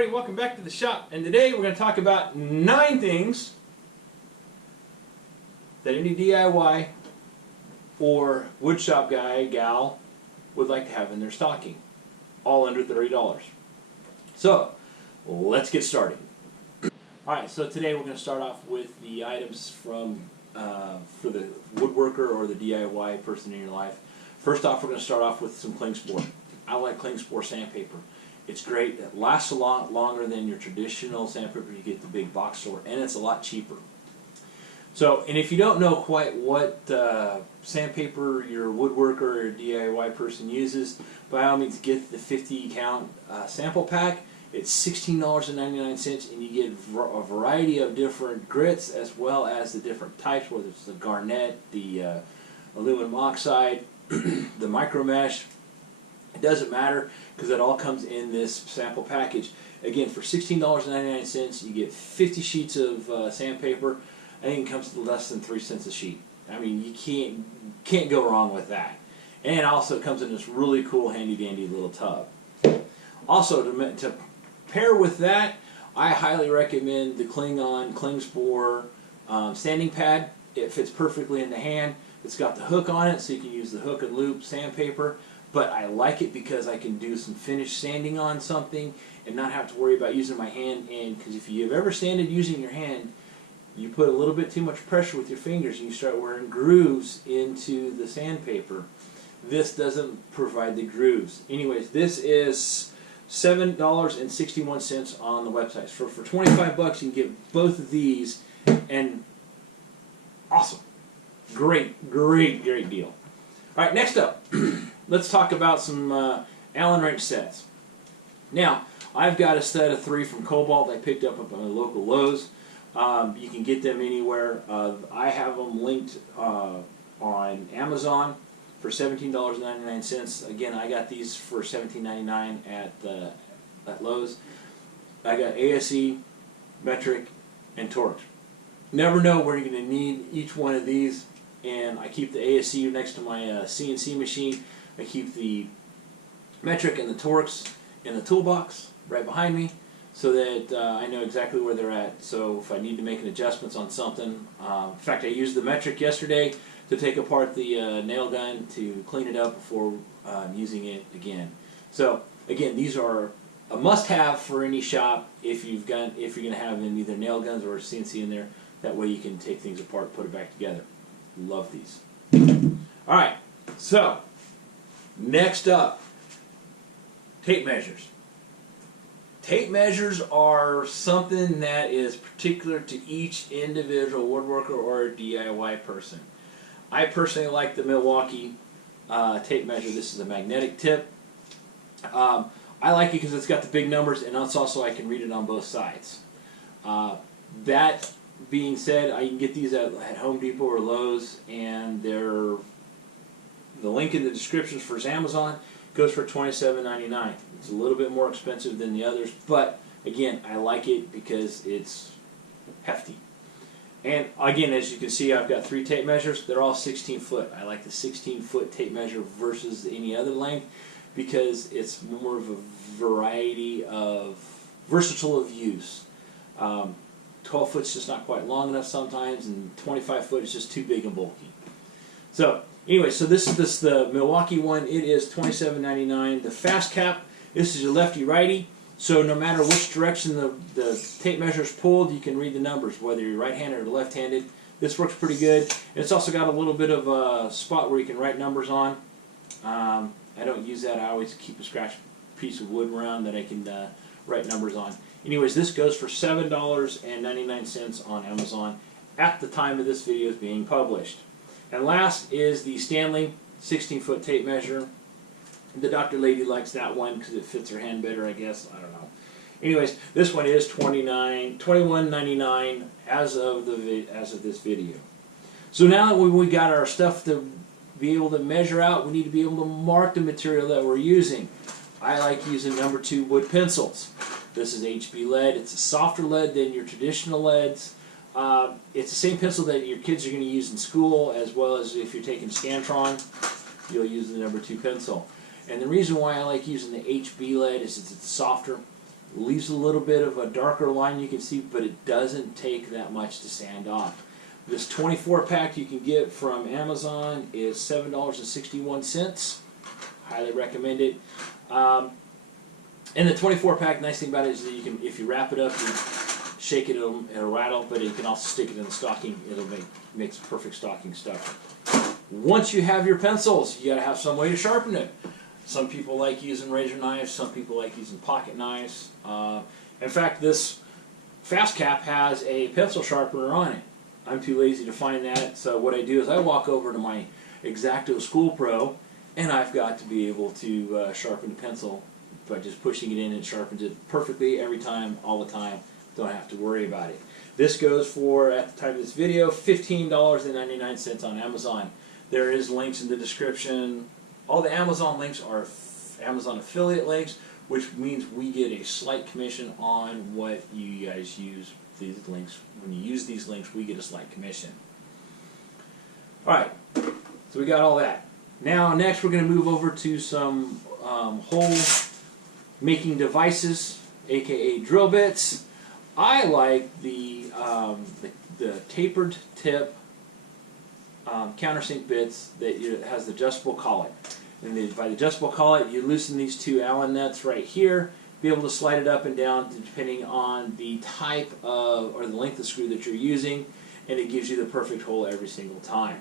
everybody, welcome back to the shop. And today we're going to talk about 9 things that any DIY or woodshop guy, gal would like to have in their stocking, all under $30. So, let's get started. Alright, so today we're going to start off with the items from for the woodworker or the DIY person in your life. First off, we're going to start off with some Klingspore. I like Klingspore sandpaper. It's great. It lasts a lot longer than your traditional sandpaper you get at the big box store, and it's a lot cheaper. So, and if you don't know quite what sandpaper your woodworker or DIY person uses, by all means get the 50 count sample pack. It's $16.99, and you get a variety of different grits as well as the different types, whether it's the garnet, the aluminum oxide, the micro mesh. It doesn't matter because it all comes in this sample package. Again, for $16.99, you get 50 sheets of sandpaper. I think it comes to less than 3 cents a sheet. I mean, you can't go wrong with that. And it also comes in this really cool, handy-dandy little tub. Also, to pair with that, I highly recommend the Klingon Klingspore standing pad. It fits perfectly in the hand. It's got the hook on it, so you can use the hook and loop sandpaper. But I like it because I can do some finish sanding on something and not have to worry about using my hand. And because if you've ever sanded using your hand, you put a little bit too much pressure with your fingers and you start wearing grooves into the sandpaper. This doesn't provide the grooves. Anyways, this is $7.61 on the website. So for 25 bucks, you can get both of these, and awesome. Great deal. All right, next up, let's talk about some Allen wrench sets. Now, I've got a set of 3 from Cobalt I picked up at my local Lowe's. You can get them anywhere. I have them linked on Amazon for $17.99. Again, I got these for $17.99 at Lowe's. I got ASE, metric, and Torx. Never know where you're going to need each one of these, and I keep the ASE next to my CNC machine. I keep the metric and the Torx in the toolbox right behind me, so that I know exactly where they're at. So if I need to make an adjustments on something, in fact, I used the metric yesterday to take apart the nail gun to clean it up before using it again. So again, these are a must-have for any shop if you're going to have either nail guns or a CNC in there. That way you can take things apart, put it back together. Love these. All right, so next up, tape measures. Tape measures are something that is particular to each individual woodworker or DIY person. I personally like the Milwaukee tape measure. This is a magnetic tip. I like it because it's got the big numbers, and it's also I can read it on both sides. That being said, I can get these at Home Depot or Lowe's, and the link in the description for Amazon goes for $27.99. It's a little bit more expensive than the others, but again, I like it because it's hefty. And again, as you can see, I've got 3 tape measures. They're all 16 foot. I like the 16-foot tape measure versus any other length because it's more of a variety of versatile of use. 12 foot's just not quite long enough sometimes, and 25 foot is just too big and bulky. So anyway, so this is the Milwaukee one. It is $27.99. The fast cap, this is your lefty-righty. So no matter which direction the tape measure is pulled, you can read the numbers, whether you're right-handed or left-handed. This works pretty good. And it's also got a little bit of a spot where you can write numbers on. I don't use that. I always keep a scratch piece of wood around that I can write numbers on. Anyways, this goes for $7.99 on Amazon at the time of this video is being published. And last is the Stanley 16-foot tape measure. The Dr. Lady likes that one because it fits her hand better, I guess. I don't know. Anyways, this one is $21.99 as of this video. So now that we got our stuff to be able to measure out, we need to be able to mark the material that we're using. I like using number 2 wood pencils. This is HB lead. It's a softer lead than your traditional leads. It's the same pencil that your kids are going to use in school, as well as if you're taking Scantron, you'll use the number 2 pencil. And the reason why I like using the HB lead is it's softer. Leaves a little bit of a darker line you can see, but it doesn't take that much to sand off. This 24 pack you can get from Amazon is $7.61. Highly recommend it. And the 24 pack, nice thing about it is that you can, if you wrap it up, you shake it, it'll rattle, but you can also stick it in the stocking. It'll makes perfect stocking stuff. Once you have your pencils, you gotta have some way to sharpen it. Some people like using razor knives, some people like using pocket knives. In fact, this fast cap has a pencil sharpener on it. I'm too lazy to find that, so what I do is I walk over to my X-ACTO School Pro, and I've got to be able to sharpen the pencil by just pushing it in. It sharpens it perfectly every time, all the time. Don't have to worry about it. This goes for, at the time of this video, $15.99 on Amazon. There is links in the description. All the Amazon links are Amazon affiliate links, which means we get a slight commission on what you guys use these links. When you use these links, we get a slight commission. Alright, so we got all that. Now, next we're going to move over to some hole making devices, aka drill bits. I like the tapered tip countersink bits that has the adjustable collet. And by the adjustable collet, you loosen these two Allen nuts right here, be able to slide it up and down depending on the type of, or the length of screw that you're using, and it gives you the perfect hole every single time.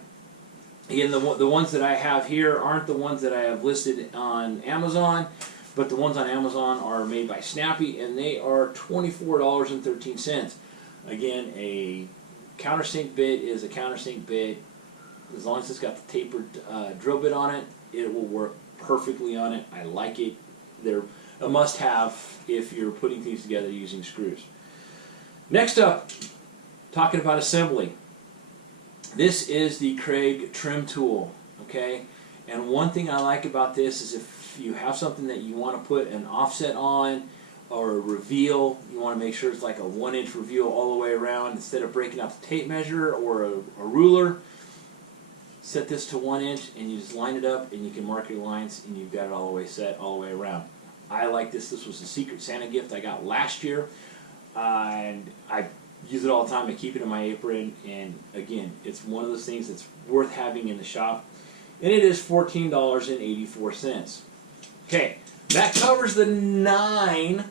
Again, the ones that I have here aren't the ones that I have listed on Amazon, but the ones on Amazon are made by Snappy, and they are $24.13. Again, a countersink bit is a countersink bit. As long as it's got the tapered drill bit on it, it will work perfectly on it. I like it. They're a must-have if you're putting things together using screws. Next up, talking about assembly. This is the Kreg trim tool, okay? And one thing I like about this is if you have something that you want to put an offset on or a reveal, you want to make sure it's like a 1-inch reveal all the way around instead of breaking out the tape measure or a ruler. Set this to 1 inch and you just line it up and you can mark your lines and you've got it all the way set all the way around. I like this. This was a Secret Santa gift I got last year, and I use it all the time. I keep it in my apron, and again, it's one of those things that's worth having in the shop, and it is $14.84. Okay, that covers the 9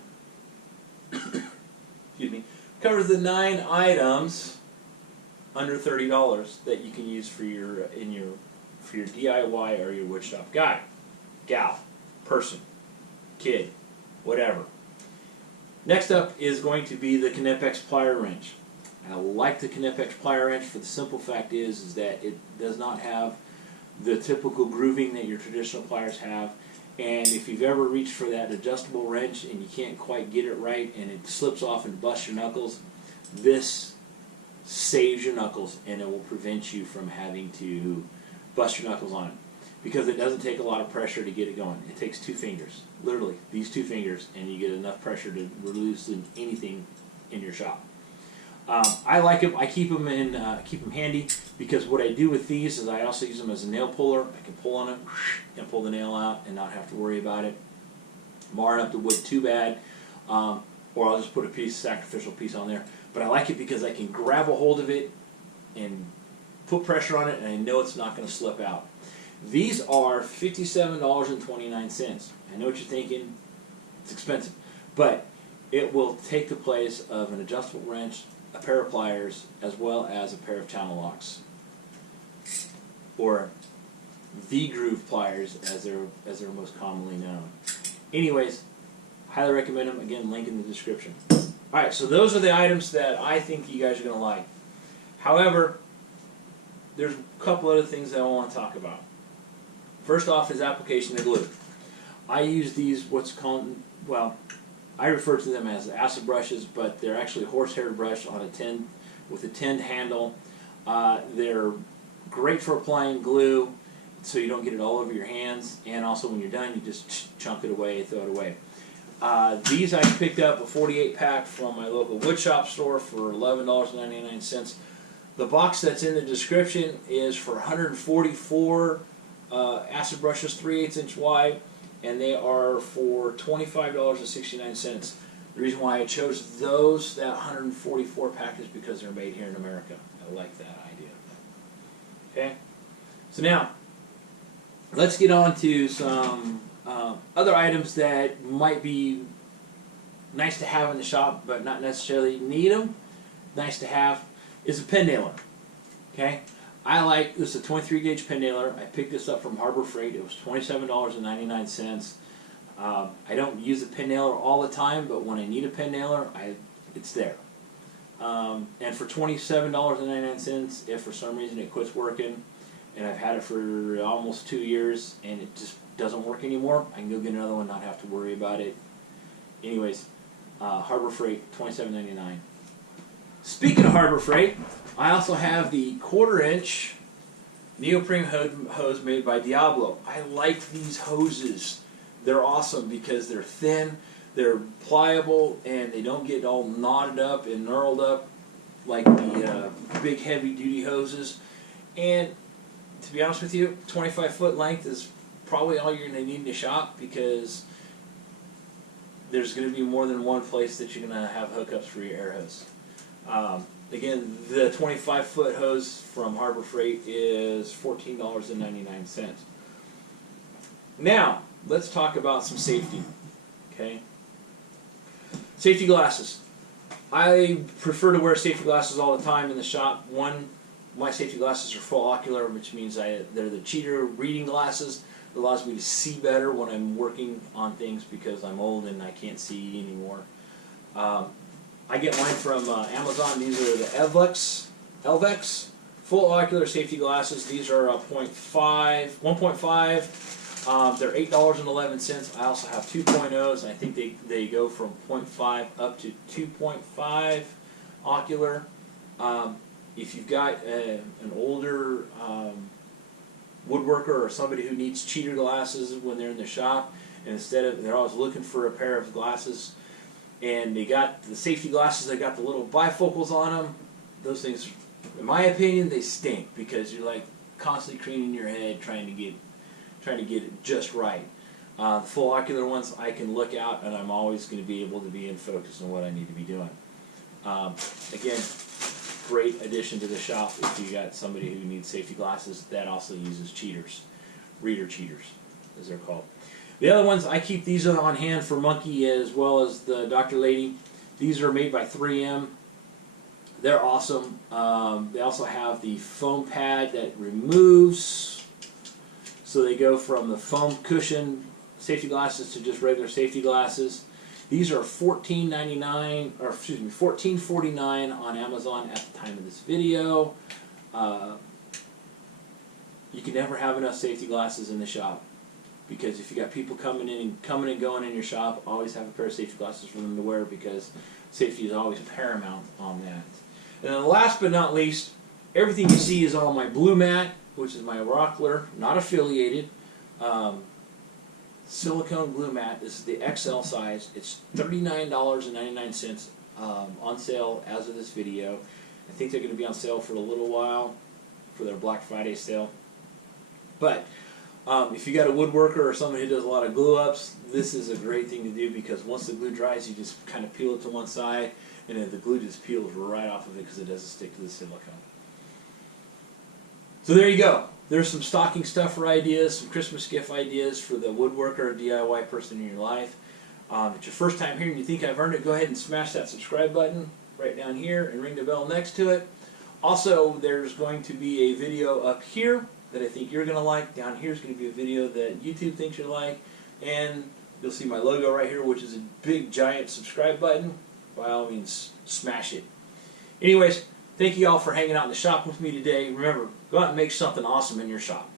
excuse me, covers the 9 items under $30 that you can use for your DIY or your woodshop guy, gal, person, kid, whatever. Next up is going to be the Knipex plier wrench. I like the Knipex plier wrench for the simple fact is that it does not have the typical grooving that your traditional pliers have. And if you've ever reached for that adjustable wrench and you can't quite get it right and it slips off and busts your knuckles, this saves your knuckles and it will prevent you from having to bust your knuckles on it. Because it doesn't take a lot of pressure to get it going. It takes 2 fingers, literally these 2 fingers, and you get enough pressure to loosen anything in your shop. I like them. I keep them handy because what I do with these is I also use them as a nail puller. I can pull on it and pull the nail out and not have to worry about it marring up the wood too bad, or I'll just put a sacrificial piece on there. But I like it because I can grab a hold of it and put pressure on it, and I know it's not going to slip out. These are $57.29. I know what you're thinking, it's expensive, but it will take the place of an adjustable wrench, a pair of pliers, as well as a pair of channel locks, or V-groove pliers as they're most commonly known. Anyways, highly recommend them. Again, link in the description. Alright, so those are the items that I think you guys are going to like. However, there's a couple other things that I want to talk about. First off is application of glue. I use these, what's called, well, I refer to them as acid brushes, but they're actually horsehair brush on a tin with a tinned handle. They're great for applying glue so you don't get it all over your hands, and also when you're done you just chunk it away, throw it away. These I picked up a 48 pack from my local woodshop store for $11.99. The box that's in the description is for 144 acid brushes, 3/8 inch wide, and they are for $25.69. The reason why I chose those, that 144 pack, is because they're made here in America. I like that idea. Okay? So now, let's get on to some other items that might be nice to have in the shop, but not necessarily need them. Nice to have is a pen nailer. Okay? This is a 23 gauge pen nailer. I picked this up from Harbor Freight. It was $27.99. I don't use a pen nailer all the time, but when I need a pen nailer, it's there. And for $27.99, if for some reason it quits working, and I've had it for almost 2 years, and it just doesn't work anymore, I can go get another one, not have to worry about it. Anyways, Harbor Freight, $27.99. Speaking of Harbor Freight, I also have the 1/4 inch neoprene hose made by Diablo. I like these hoses. They're awesome because they're thin, they're pliable, and they don't get all knotted up and knurled up like the big heavy duty hoses. And to be honest with you, 25-foot length is probably all you're going to need in the shop, because there's going to be more than one place that you're going to have hookups for your air hose. Again, the 25-foot hose from Harbor Freight is $14.99. Now, let's talk about some safety. Okay? Safety glasses. I prefer to wear safety glasses all the time in the shop. One, my safety glasses are full ocular, which means they're the cheater reading glasses. It allows me to see better when I'm working on things because I'm old and I can't see anymore. I get mine from Amazon. These are the Elvex full ocular safety glasses. These are 1.5. They're $8.11. I also have 2.0s, and I think they go from 0.5 up to 2.5 ocular. If you've got an older woodworker or somebody who needs cheater glasses when they're in the shop, and they're always looking for a pair of glasses, and they got the safety glasses, they got the little bifocals on them, those things, in my opinion, they stink, because you're like constantly cleaning your head trying to get it just right. The full ocular ones, I can look out and I'm always going to be able to be in focus on what I need to be doing. Again, great addition to the shop if you got somebody who needs safety glasses that also uses cheaters, reader cheaters, as they're called. The other ones, I keep these on hand for Monkey as well as the Dr. Lady. These are made by 3M. They're awesome. They also have the foam pad that removes, so they go from the foam cushion safety glasses to just regular safety glasses. These are $14.49 on Amazon at the time of this video. You can never have enough safety glasses in the shop, because if you got people coming and going in your shop, always have a pair of safety glasses for them to wear, because safety is always paramount on that. And then last but not least, everything you see is on my blue mat, which is my Ocular, not affiliated. Silicone glue mat. This is the XL size. It's $39.99 on sale as of this video. I think they're going to be on sale for a little while for their Black Friday sale. But if you got a woodworker or somebody who does a lot of glue ups, this is a great thing to do, because once the glue dries, you just kind of peel it to one side, and then the glue just peels right off of it because it doesn't stick to the silicone. So there you go. There's some stocking stuffer ideas, some Christmas gift ideas for the woodworker or DIY person in your life. If it's your first time here and you think I've earned it, go ahead and smash that subscribe button right down here and ring the bell next to it. Also, there's going to be a video up here that I think you're going to like. Down here is going to be a video that YouTube thinks you like. And you'll see my logo right here, which is a big, giant subscribe button. By all means, smash it. Anyways, thank you all for hanging out in the shop with me today. Remember, go out and make something awesome in your shop.